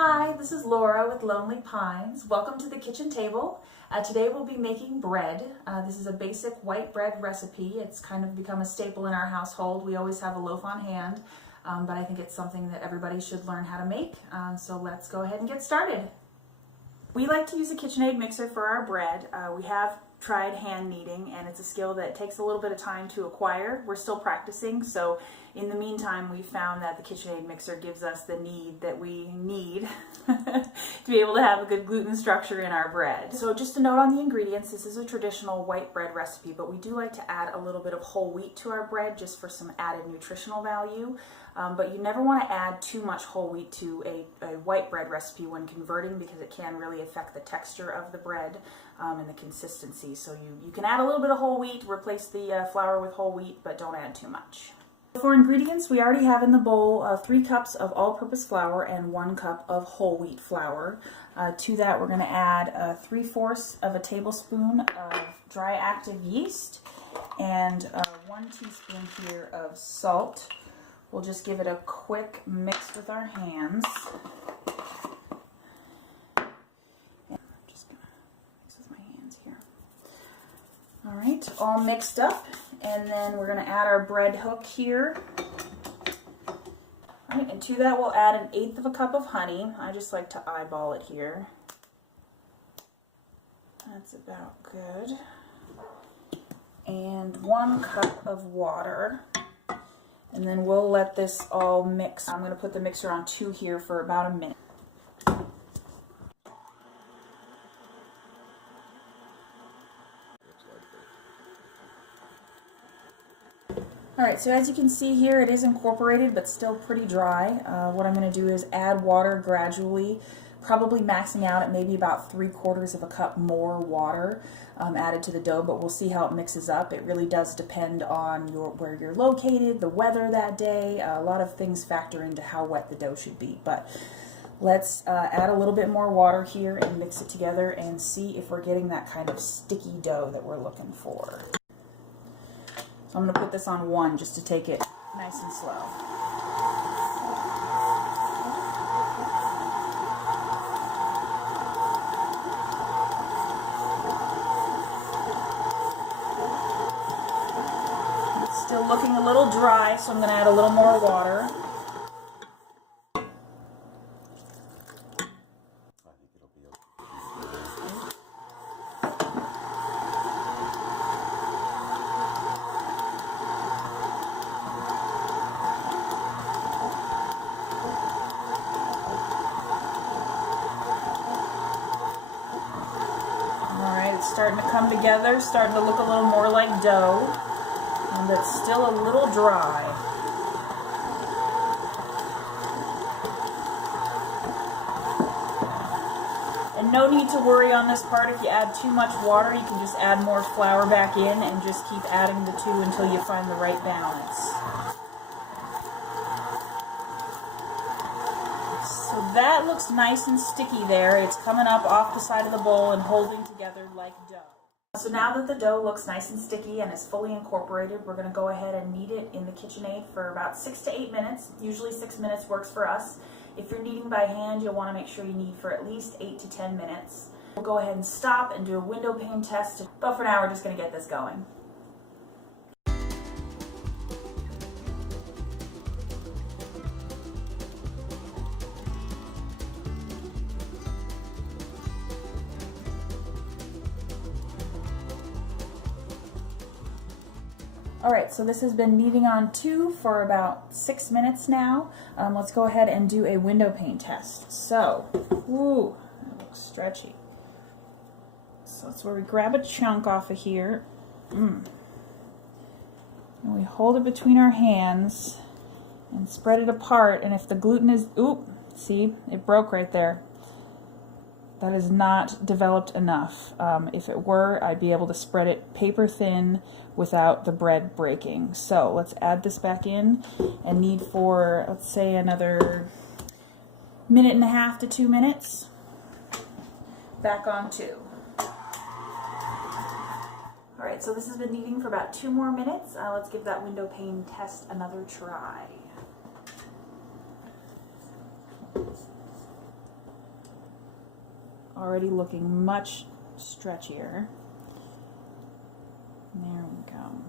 Hi, this is Laura with Lonely Pines. Welcome to the kitchen table. Today we'll be making bread. This is a basic white bread recipe. It's kind of become a staple in our household. We always have a loaf on hand, but I think it's something that everybody should learn how to make. So let's go ahead and get started. We like to use a KitchenAid mixer for our bread. We have tried hand kneading, and it's a skill that takes a little bit of time to acquire. We're still practicing, so in the meantime we found that the KitchenAid mixer gives us the knead that we need to be able to have a good gluten structure in our bread. So just a note on the ingredients, this is a traditional white bread recipe, but we do like to add a little bit of whole wheat to our bread just for some added nutritional value. But you never want to add too much whole wheat to a white bread recipe when converting, because it can really affect the texture of the bread and the consistency. So you can add a little bit of whole wheat, replace the flour with whole wheat, but don't add too much. For ingredients, we already have in the bowl 3 cups of all-purpose flour and 1 cup of whole wheat flour. To that, we're going to add 3/4 of a tablespoon of dry active yeast and 1 teaspoon here of salt. We'll just give it a quick mix with our hands. And I'm just going to mix with my hands here. All right, all mixed up. And then we're going to add our bread hook here. All right, and to that we'll add 1/8 of a cup of honey. I just like to eyeball it here. That's about good. And 1 cup of water. And then we'll let this all mix. I'm going to put the mixer on 2 here for about a minute. Alright, so as you can see here, it is incorporated but still pretty dry. What I'm going to do is add water gradually, probably maxing out at maybe about 3/4 of a cup more water added to the dough, but we'll see how it mixes up. It really does depend on where you're located, the weather that day. A lot of things factor into how wet the dough should be, but let's add a little bit more water here and mix it together and see if we're getting that kind of sticky dough that we're looking for. So I'm going to put this on 1 just to take it nice and slow. It's still looking a little dry, so I'm going to add a little more water. It's starting to come together, starting to look a little more like dough, and it's still a little dry. And no need to worry on this part. If you add too much water, you can just add more flour back in and just keep adding the 2 until you find the right balance. So that looks nice and sticky there. It's coming up off the side of the bowl and holding together like dough. So now that the dough looks nice and sticky and is fully incorporated, we're going to go ahead and knead it in the KitchenAid for about 6 to 8 minutes. Usually 6 minutes works for us. If you're kneading by hand, you'll want to make sure you knead for at least 8 to 10 minutes. We'll go ahead and stop and do a window pane test, but for now we're just going to get this going. Alright, so this has been kneading on 2 for about 6 minutes now. Let's go ahead and do a window pane test. So, ooh, that looks stretchy. So that's where we grab a chunk off of here. And we hold it between our hands and spread it apart. And if the gluten is, oop, see, it broke right there. That is not developed enough. If it were, I'd be able to spread it paper thin without the bread breaking. So let's add this back in and knead for, let's say, another 1.5 to 2 minutes. Back on 2. Alright, so this has been kneading for about 2 more minutes. Let's give that window pane test another try. already looking much stretchier. There we go.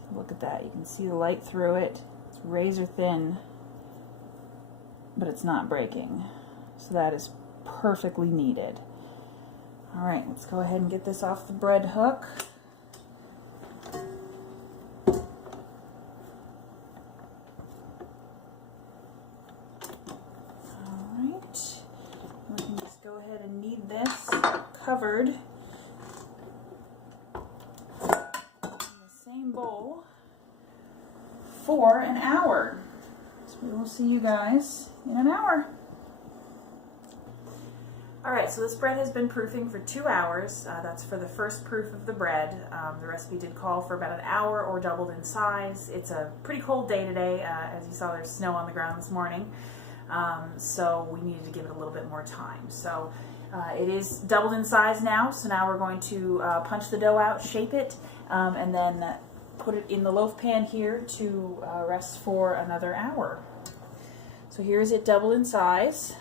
So look at that. You can see the light through it. It's razor thin, but it's not breaking. So that is perfectly kneaded. All right, let's go ahead and get this off the bread hook. We can just go ahead and knead this covered in the same bowl for an hour. So we will see you guys in an hour. Alright, so this bread has been proofing for 2 hours. That's for the first proof of the bread. The recipe did call for about an hour or doubled in size. It's a pretty cold day today. As you saw, there's snow on the ground this morning. So we needed to give it a little bit more time. So it is doubled in size now, so now we're going to punch the dough out, shape it, and then put it in the loaf pan here to rest for another hour. So here's it doubled in size.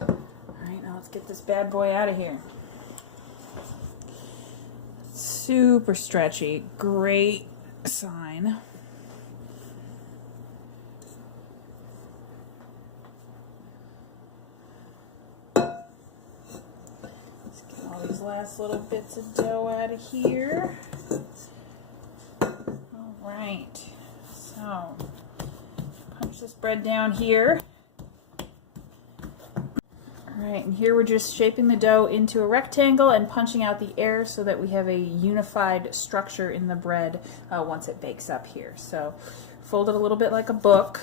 Alright, now let's get this bad boy out of here. Super stretchy, great sign. These last little bits of dough out of here. All right, so punch this bread down here. All right, and here we're just shaping the dough into a rectangle and punching out the air so that we have a unified structure in the bread once it bakes up here. So fold it a little bit like a book,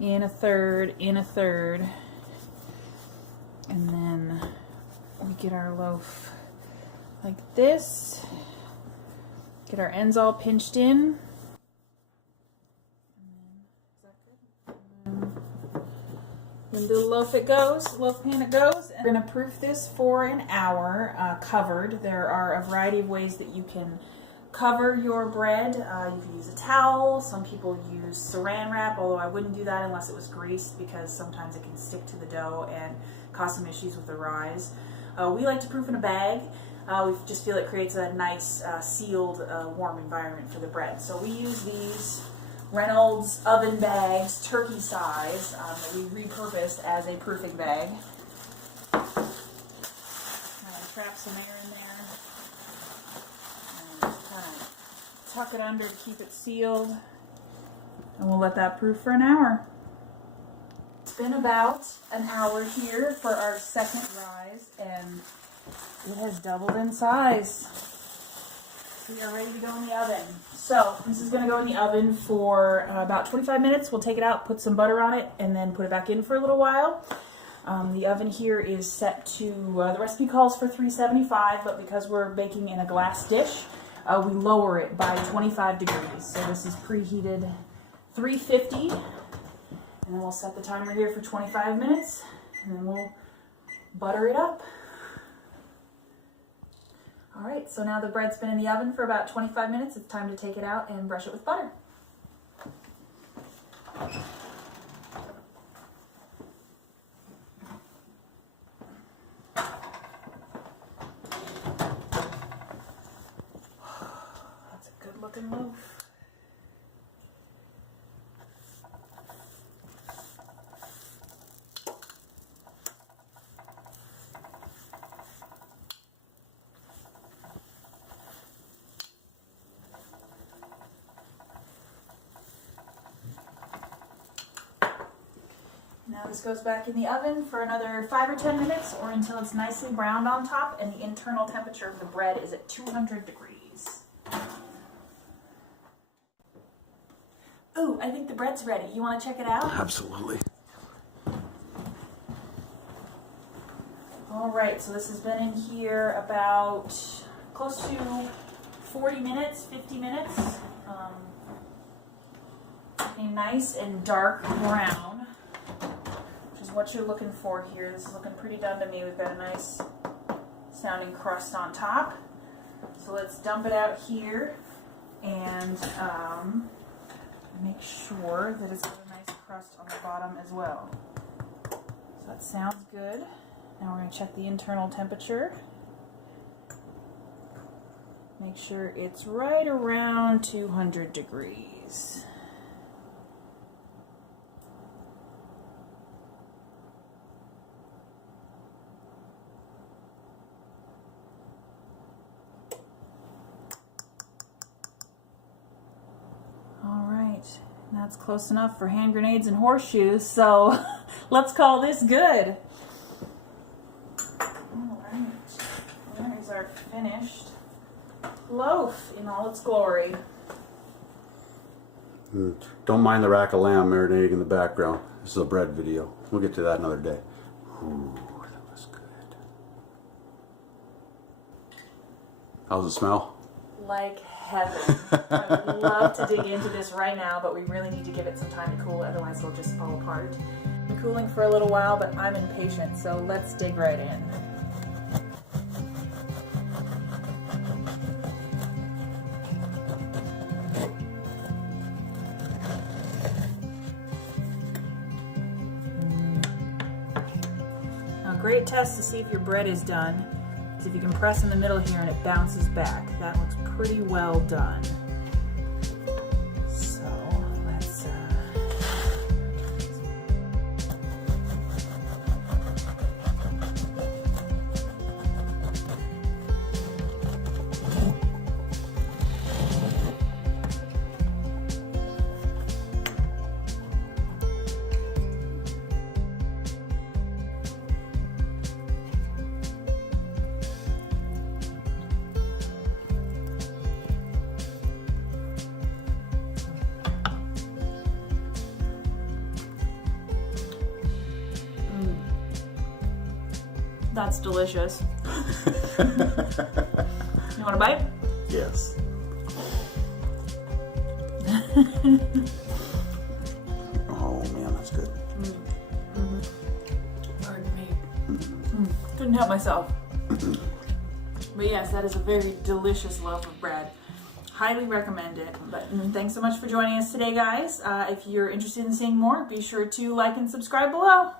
in a third, and then we get our loaf like this, get our ends all pinched in, and then into the loaf it goes, loaf pan it goes. And we're going to proof this for an hour covered. There are a variety of ways that you can cover your bread. You can use a towel, some people use saran wrap, although I wouldn't do that unless it was greased because sometimes it can stick to the dough and cause some issues with the rise. We like to proof in a bag. We just feel it creates a nice sealed warm environment for the bread. So we use these Reynolds oven bags, turkey size, that we repurposed as a proofing bag. Trap some air in there and kind of tuck it under to keep it sealed, and we'll let that proof for an hour. It's been about an hour here for our second rise, and it has doubled in size. We are ready to go in the oven. So this is going to go in the oven for about 25 minutes. We'll take it out, put some butter on it, and then put it back in for a little while. The oven here is set to, the recipe calls for 375, but because we're baking in a glass dish, we lower it by 25 degrees. So this is preheated 350. And then we'll set the timer here for 25 minutes, and then we'll butter it up. All right, so now the bread's been in the oven for about 25 minutes. It's time to take it out and brush it with butter. That's a good looking loaf. Now this goes back in the oven for another 5 or 10 minutes, or until it's nicely browned on top and the internal temperature of the bread is at 200 degrees. Ooh, I think the bread's ready. You want to check it out? Absolutely. All right, so this has been in here about close to 40 minutes, 50 minutes. Looking nice and dark brown, which is what you're looking for here. This is looking pretty done to me. We've got a nice sounding crust on top. So let's dump it out here and make sure that it's got a nice crust on the bottom as well. So that sounds good. Now we're going to check the internal temperature. Make sure it's right around 200 degrees. That's close enough for hand grenades and horseshoes, so let's call this good. Alright, there is our finished loaf in all its glory. Don't mind the rack of lamb marinating in the background. This is a bread video. We'll get to that another day. Ooh, that was good. How's it smell? Like heaven. I would love to dig into this right now, but we really need to give it some time to cool, otherwise it'll just fall apart. It's been cooling for a little while, but I'm impatient, so let's dig right in. Now, a great test to see if your bread is done is if you can press in the middle here and it bounces back. That looks pretty well done. So let's That's delicious. You want a bite? Yes. Oh man, that's good. Pardon me. Couldn't help myself. But yes, that is a very delicious loaf of bread. Highly recommend it. But thanks so much for joining us today, guys. If you're interested in seeing more, be sure to like and subscribe below.